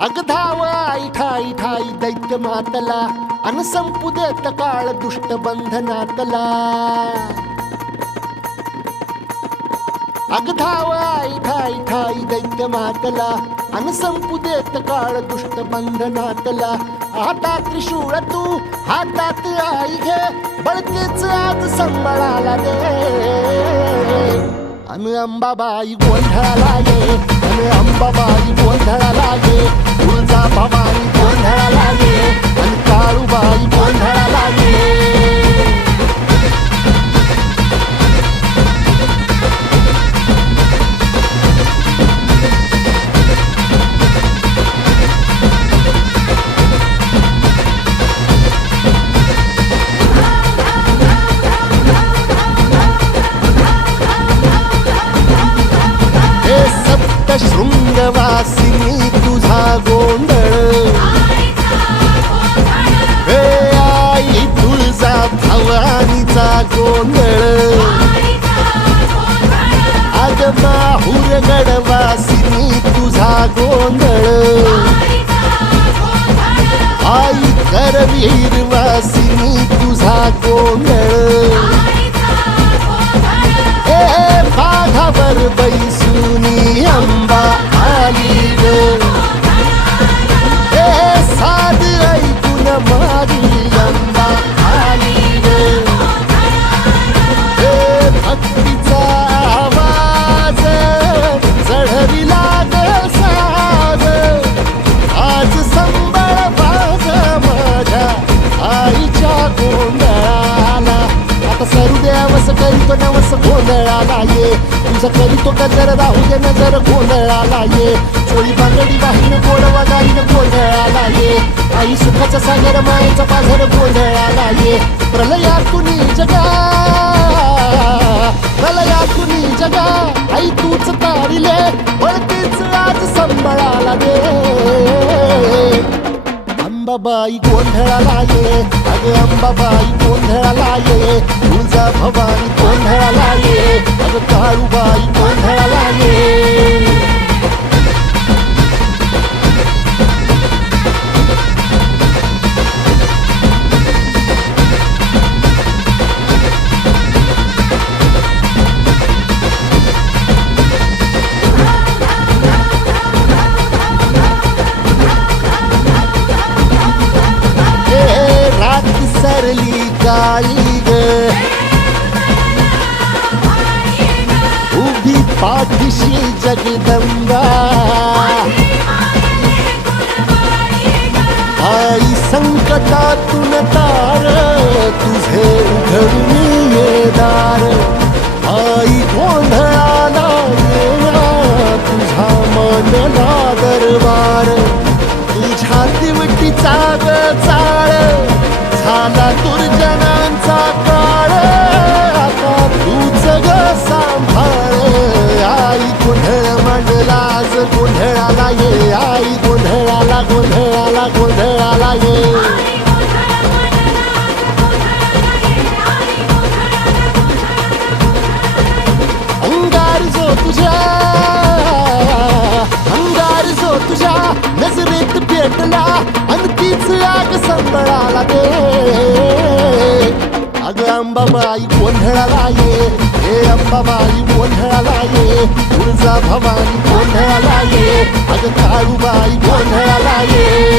अग धाव आई ठाई ठाई दैत्य मातला अन संपू देत काळ दुष्ट बंधनातला. अग धाव आई ठाई ठाई दैत्य मातला अन संपू देत काळ दुष्ट बंधनातला. हातात त्रिशूळ तू हातात आई घे बळतेच आज संबळाला दे. अन अंबाबाई गोंधळाला ये अन अंबाबाई गोंधळाला ये. तुळजा भवानी गोंधळाला ये अन काळूबाई गोंधळाला ये. शृंगवासिनी तुझा गोंधळ हे आई तुळजा भवानीचा गोंधळ. अग माहूर गडवासिनी तुझा गोंधळ आई करवीर वासिनी तुझा गोंधळ. ए बाघावर बैसुनी अंबा आली ग. ए साध ऐकून माझी अंबा आली ग. ए भक्तीचा आवाज चढविला ग साज. आज संबळ बाज माझ्या आईच्या गोंधळाला. आता सरुदेवस करीतो नवस गोंधळाला ये. तुझं करीतो गजर राहू दे नजर गोंधळाला ये. चोळी बांगडी वाहीन गोडवा गाईन गोंधळाला ये. आई सुखाचा सागर मायेचा पाझर गोंधळाला ये. प्रलयातून जगा प्रलयातून जगा आई तूच तारिले वळतीच आज संबळाला दे. अंबाबाई गोंधळाला ये अग अंबाबाई गोंधळाला ये. तुळजा भवानी गोंधळाला ये अग काळूबाई गोंधळाला ये. सरली काळी ग उभी पाठीशी जगदंबा. आई संकटातून तार तुझे उघडून ये दार. आई गोंधळाला येणार तुझा मनला दरबार. तुझ्या दिवटीचा ग चाळ झाला दुर्जनांचा काळ. आता तूच ग सांभाळ. आई गोंधळ मांडला आज गोंधळाला ये. आई गोंधळाला गोंधळाला गोंधळाला ये. अंगार जो तुझ्या अंगार जो तुझ्या नजरेत पेटला अन तीच आग संबळाला दे. अग अंबाबाई गोंधळाला ये हे अंबाबाई गोंधळाला ये. तुळजा भवानी गोंधळाला ये अग काळूबाई गोंधळाला ये.